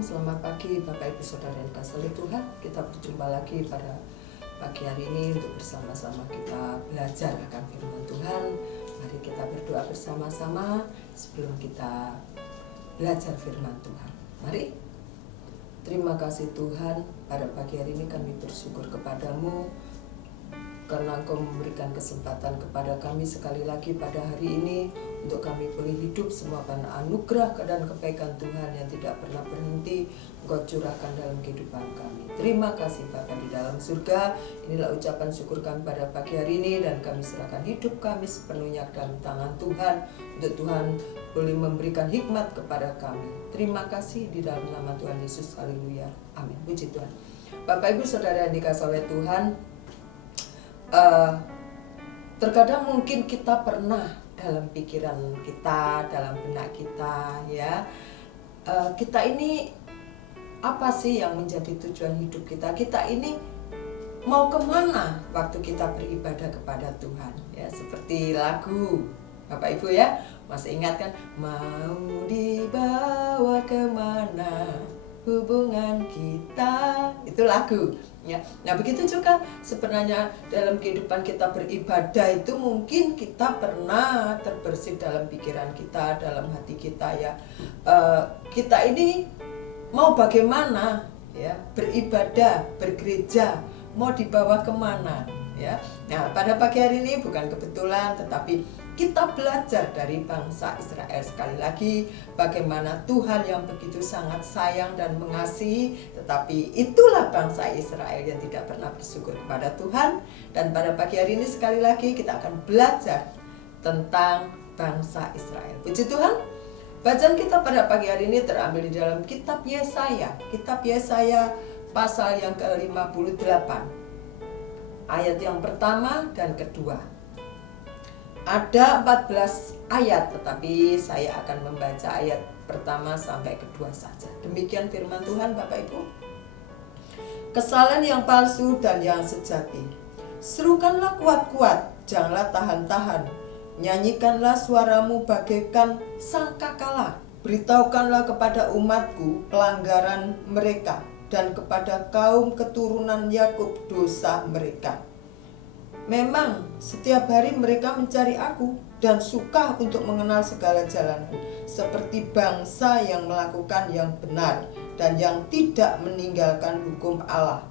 Shalom, selamat pagi Bapak Ibu Saudara yang dikasihi Tuhan. Kita berjumpa lagi pada pagi hari ini untuk bersama-sama kita belajar akan firman Tuhan. Mari kita berdoa bersama-sama sebelum kita belajar firman Tuhan. Mari. Terima kasih Tuhan, pada pagi hari ini kami bersyukur kepadamu karena Engkau memberikan kesempatan kepada kami sekali lagi pada hari ini untuk kami boleh hidup semua karena anugerah dan kebaikan Tuhan yang tidak pernah berhenti Engkau curahkan dalam kehidupan kami. Terima kasih Bapa di dalam surga. Inilah ucapan syukur kami pada pagi hari ini, dan kami serahkan hidup kami sepenuhnya ke dalam tangan Tuhan, untuk Tuhan boleh memberikan hikmat kepada kami. Terima kasih di dalam nama Tuhan Yesus. Haleluya. Amin. Puji Tuhan. Bapak Ibu Saudara yang dikasihi oleh Tuhan, terkadang mungkin kita pernah dalam pikiran kita, dalam benak kita, ya, kita ini apa sih yang menjadi tujuan hidup kita? Kita ini mau kemana waktu kita beribadah kepada Tuhan? Ya, seperti lagu Bapak Ibu ya, masih ingat kan? Mau dibawa kemana hubungan kita, itu lagu ya. Nah begitu juga sebenarnya dalam kehidupan kita beribadah itu mungkin kita pernah terbersit dalam pikiran kita, dalam hati kita ya, kita ini mau bagaimana ya, beribadah, bergereja, mau dibawa kemana ya. Nah pada pagi hari ini bukan kebetulan, tetapi kita belajar dari bangsa Israel sekali lagi, bagaimana Tuhan yang begitu sangat sayang dan mengasihi, tetapi itulah bangsa Israel yang tidak pernah bersyukur kepada Tuhan. Dan pada pagi hari ini sekali lagi kita akan belajar tentang bangsa Israel. Puji Tuhan. Bacaan kita pada pagi hari ini terambil di dalam kitab Yesaya. Kitab Yesaya pasal yang ke-58. Ayat yang pertama dan kedua. Ada 14 ayat, tetapi saya akan membaca ayat pertama sampai kedua saja. Demikian firman Tuhan Bapak Ibu. Kesalahan yang palsu dan yang sejati. Serukanlah kuat-kuat, janganlah tahan-tahan. Nyanyikanlah suaramu bagaikan sangkakala. Beritahukanlah kepada umatku pelanggaran mereka, dan kepada kaum keturunan Yakub dosa mereka. Memang setiap hari mereka mencari aku dan suka untuk mengenal segala jalanku, seperti bangsa yang melakukan yang benar dan yang tidak meninggalkan hukum Allah.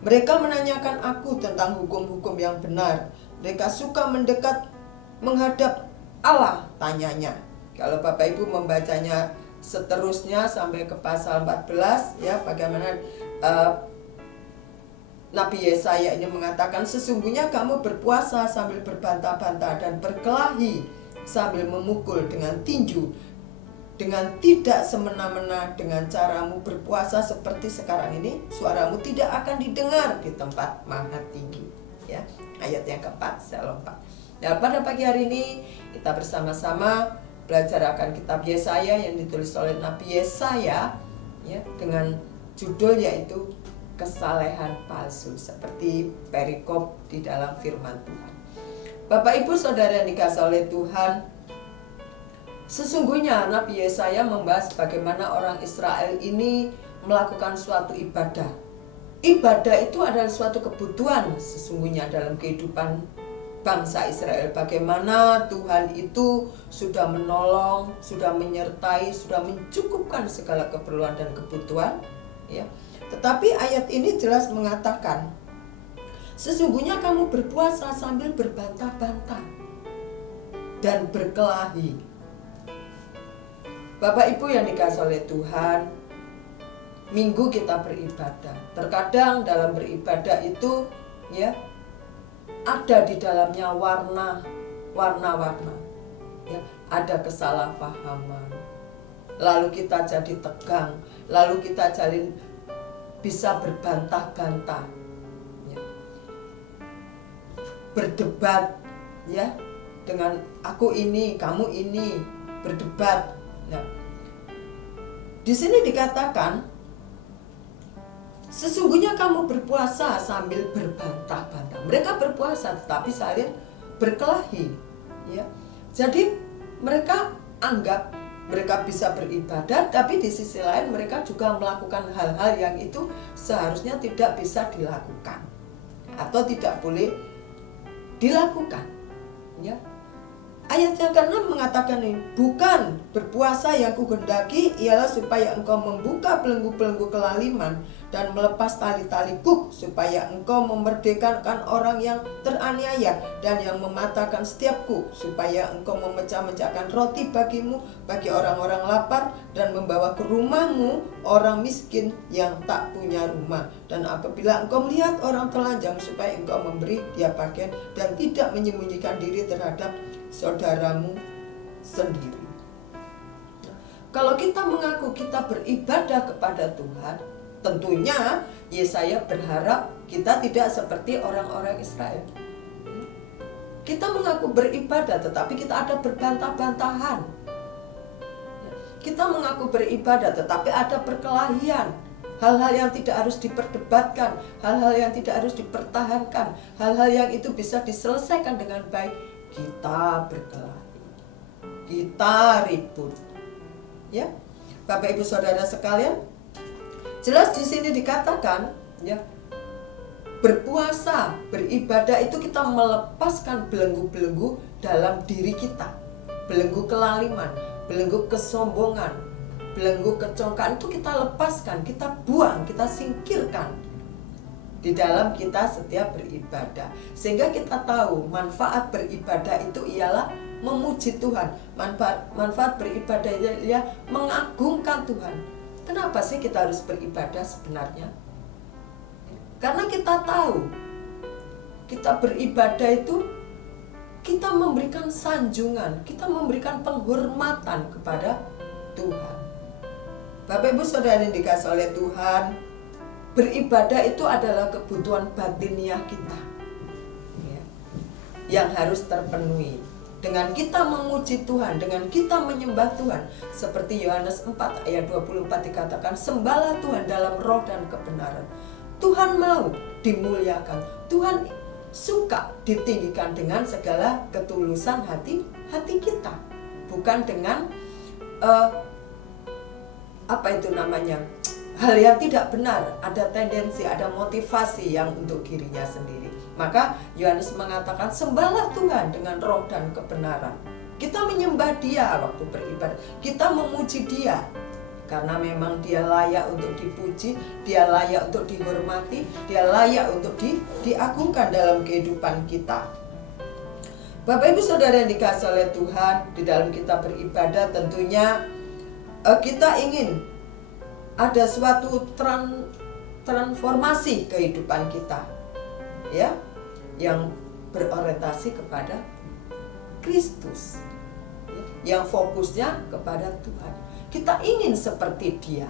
Mereka menanyakan aku tentang hukum-hukum yang benar. Mereka suka mendekat menghadap Allah, tanyanya. Kalau Bapak Ibu membacanya seterusnya sampai ke pasal 14 ya, bagaimana Nabi Yesaya ini mengatakan, sesungguhnya kamu berpuasa sambil berbantah-bantah dan berkelahi sambil memukul dengan tinju, dengan tidak semena-mena. Dengan caramu berpuasa seperti sekarang ini, suaramu tidak akan didengar di tempat maha tinggi. Ya, ayat yang keempat, saya lompat. Nah, pada pagi hari ini kita bersama-sama belajar akan kitab Yesaya yang ditulis oleh Nabi Yesaya ya, dengan judul yaitu kesalehan palsu, seperti perikop di dalam firman Tuhan. Bapak Ibu Saudara yang dikasihi oleh Tuhan, sesungguhnya Nabi Yesaya membahas bagaimana orang Israel ini melakukan suatu ibadah. Ibadah itu adalah suatu kebutuhan sesungguhnya dalam kehidupan bangsa Israel. Bagaimana Tuhan itu sudah menolong, sudah menyertai, sudah mencukupkan segala keperluan dan kebutuhan ya. Tetapi ayat ini jelas mengatakan, sesungguhnya kamu berpuasa sambil berbantah-bantah dan berkelahi. Bapak Ibu yang dikasihi oleh Tuhan, minggu kita beribadah. Terkadang dalam beribadah itu ya, ada di dalamnya warna-warna ya, ada kesalahpahaman. Lalu kita jadi tegang, lalu kita jadi bisa berbantah-bantah ya. Berdebat ya, dengan aku ini, kamu ini, berdebat. Nah, di sini dikatakan sesungguhnya kamu berpuasa sambil berbantah-bantah. Mereka berpuasa tetapi saling berkelahi ya. Jadi mereka anggap mereka bisa beribadah, tapi di sisi lain mereka juga melakukan hal-hal yang itu seharusnya tidak bisa dilakukan atau tidak boleh dilakukan, ya. Ayat yang ke-6 mengatakan ini, bukan berpuasa yang kugendaki ialah supaya engkau membuka belenggu-belenggu kelaliman dan melepas tali-tali kuk, supaya engkau memerdekakan orang yang teraniaya dan yang mematahkan setiap kuk, supaya engkau memecah-mecahkan roti bagimu bagi orang-orang lapar dan membawa ke rumahmu orang miskin yang tak punya rumah. Dan apabila engkau melihat orang telanjang, supaya engkau memberi dia pakaian dan tidak menyembunyikan diri terhadap saudaramu sendiri. Kalau kita mengaku kita beribadah kepada Tuhan, tentunya Yesaya berharap kita tidak seperti orang-orang Israel. Kita mengaku beribadah, tetapi kita ada berbantah-bantahan. Kita mengaku beribadah, tetapi ada perkelahian. Hal-hal yang tidak harus diperdebatkan, hal-hal yang tidak harus dipertahankan, hal-hal yang itu bisa diselesaikan dengan baik. Kita berkelahi, kita ribut, ya, Bapak Ibu Saudara sekalian. Jelas di sini dikatakan, ya, berpuasa, beribadah itu kita melepaskan belenggu-belenggu dalam diri kita, belenggu kelaliman, belenggu kesombongan, belenggu kecongkaan itu kita lepaskan, kita buang, kita singkirkan di dalam kita setiap beribadah, sehingga kita tahu manfaat beribadah itu ialah memuji Tuhan. Manfaat beribadah ialah mengagungkan Tuhan. Kenapa sih kita harus beribadah sebenarnya? Karena kita tahu kita beribadah itu kita memberikan sanjungan, kita memberikan penghormatan kepada Tuhan. Bapak Ibu Saudara yang dikasihi oleh Tuhan, beribadah itu adalah kebutuhan batiniah kita, ya, yang harus terpenuhi. Dengan kita memuji Tuhan, dengan kita menyembah Tuhan, seperti Yohanes 4 ayat 24 dikatakan, sembahlah Tuhan dalam roh dan kebenaran. Tuhan mau dimuliakan, Tuhan suka ditinggikan dengan segala ketulusan hati kita, bukan dengan hal yang tidak benar, ada tendensi, ada motivasi yang untuk dirinya sendiri. Maka Yohanes mengatakan, sembahlah Tuhan dengan roh dan kebenaran. Kita menyembah Dia waktu beribadah, kita memuji Dia, karena memang Dia layak untuk dipuji, Dia layak untuk dihormati, Dia layak untuk diagungkan dalam kehidupan kita. Bapak Ibu Saudara yang dikasihi oleh Tuhan, di dalam kita beribadah tentunya kita ingin ada suatu transformasi kehidupan kita, ya, yang berorientasi kepada Kristus, yang fokusnya kepada Tuhan. Kita ingin seperti Dia.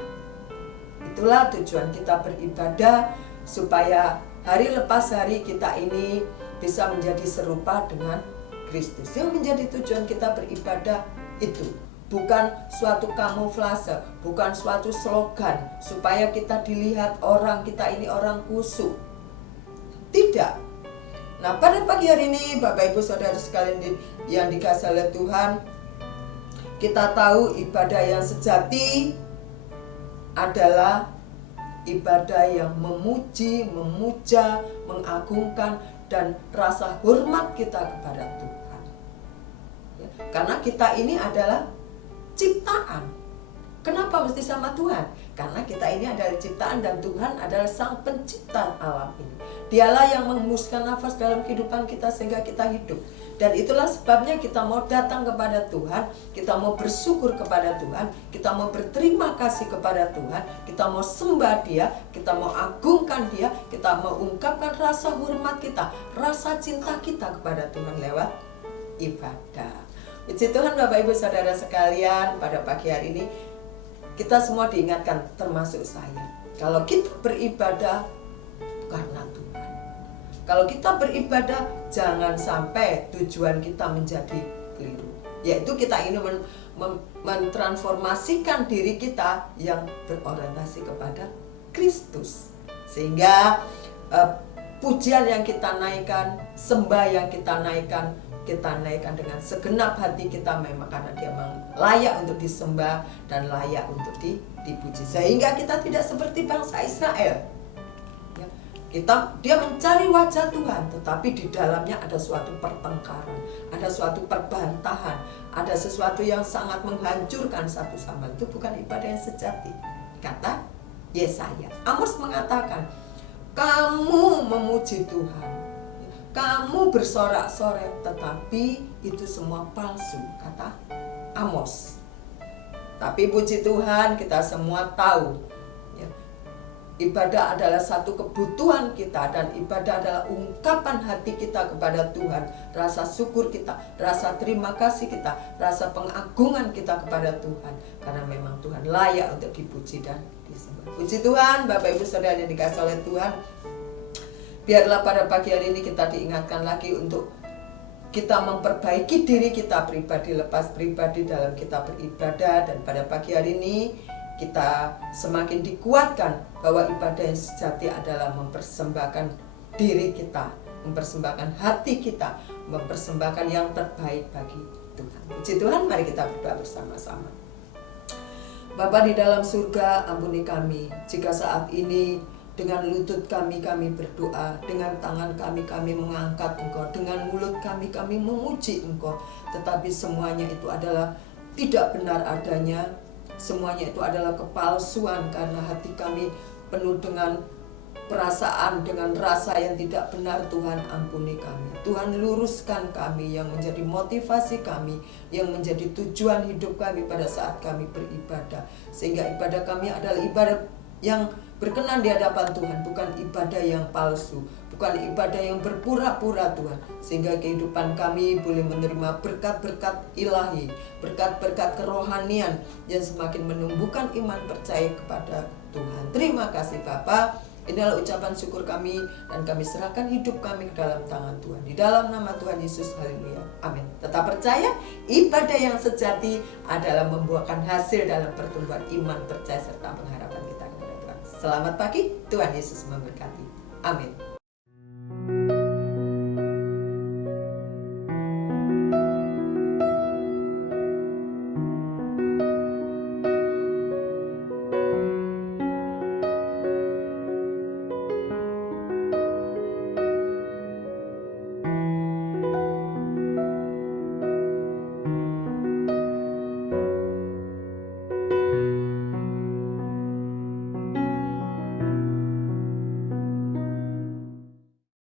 Itulah tujuan kita beribadah, supaya hari lepas hari kita ini bisa menjadi serupa dengan Kristus. Yang menjadi tujuan kita beribadah itu bukan suatu kamuflase, bukan suatu slogan supaya kita dilihat orang kita ini orang khusyuk. Tidak. Nah, pada pagi hari ini Bapak Ibu Saudara sekalian yang dikasihi oleh Tuhan, kita tahu ibadah yang sejati adalah ibadah yang memuji, memuja, mengagungkan dan rasa hormat kita kepada Tuhan. Ya, karena kita ini adalah ciptaan. Kenapa mesti sama Tuhan? Karena kita ini adalah ciptaan dan Tuhan adalah sang pencipta alam ini. Dialah yang menghembuskan nafas dalam kehidupan kita sehingga kita hidup. Dan itulah sebabnya kita mau datang kepada Tuhan, kita mau bersyukur kepada Tuhan, kita mau berterima kasih kepada Tuhan, kita mau sembah Dia, kita mau agungkan Dia, kita mau ungkapkan rasa hormat kita, rasa cinta kita kepada Tuhan lewat ibadah. Puji Tuhan Bapak Ibu Saudara sekalian, pada pagi hari ini kita semua diingatkan, termasuk saya, kalau kita beribadah karena Tuhan. Kalau kita beribadah, jangan sampai tujuan kita menjadi keliru, yaitu kita ingin mentransformasikan diri kita yang berorientasi kepada Kristus, sehingga pujian yang kita naikkan, sembah yang kita naikkan kita naikkan dengan segenap hati kita, memang karena dia layak untuk disembah dan layak untuk dipuji. Sehingga kita tidak seperti bangsa Israel. Dia mencari wajah Tuhan, tetapi di dalamnya ada suatu pertengkaran, ada suatu perbantahan, ada sesuatu yang sangat menghancurkan satu sama lain. Itu bukan ibadah yang sejati, kata Yesaya. Amos mengatakan, kamu memuji Tuhan, kamu bersorak-sorai, tetapi itu semua palsu, kata Amos. Tapi puji Tuhan, kita semua tahu, ya, ibadah adalah satu kebutuhan kita, dan ibadah adalah ungkapan hati kita kepada Tuhan, rasa syukur kita, rasa terima kasih kita, rasa pengagungan kita kepada Tuhan, karena memang Tuhan layak untuk dipuji dan disembah. Puji Tuhan, Bapak Ibu Saudara yang dikasihi oleh Tuhan. Biarlah pada pagi hari ini kita diingatkan lagi untuk kita memperbaiki diri kita pribadi lepas pribadi dalam kita beribadah. Dan pada pagi hari ini kita semakin dikuatkan bahwa ibadah yang sejati adalah mempersembahkan diri kita, mempersembahkan hati kita, mempersembahkan yang terbaik bagi Tuhan. Puji Tuhan, mari kita berdoa bersama-sama. Bapa di dalam surga, ampuni kami jika saat ini dengan lutut kami berdoa, dengan tangan kami mengangkat Engkau, dengan mulut kami memuji Engkau, tetapi semuanya itu adalah tidak benar adanya, semuanya itu adalah kepalsuan, karena hati kami penuh dengan perasaan, dengan rasa yang tidak benar. Tuhan, ampuni kami. Tuhan, luruskan kami yang menjadi motivasi kami, yang menjadi tujuan hidup kami pada saat kami beribadah, sehingga ibadah kami adalah ibadah yang berkenan di hadapan Tuhan, bukan ibadah yang palsu, bukan ibadah yang berpura-pura Tuhan, sehingga kehidupan kami boleh menerima berkat-berkat ilahi, berkat-berkat kerohanian yang semakin menumbuhkan iman percaya kepada Tuhan. Terima kasih Bapa. Inilah ucapan syukur kami, dan kami serahkan hidup kami ke dalam tangan Tuhan. Di dalam nama Tuhan Yesus, haleluya, amin. Tetap percaya, ibadah yang sejati adalah membuahkan hasil dalam pertumbuhan iman, percaya, serta pengharapan kita kepada Tuhan. Selamat pagi, Tuhan Yesus memberkati. Amin.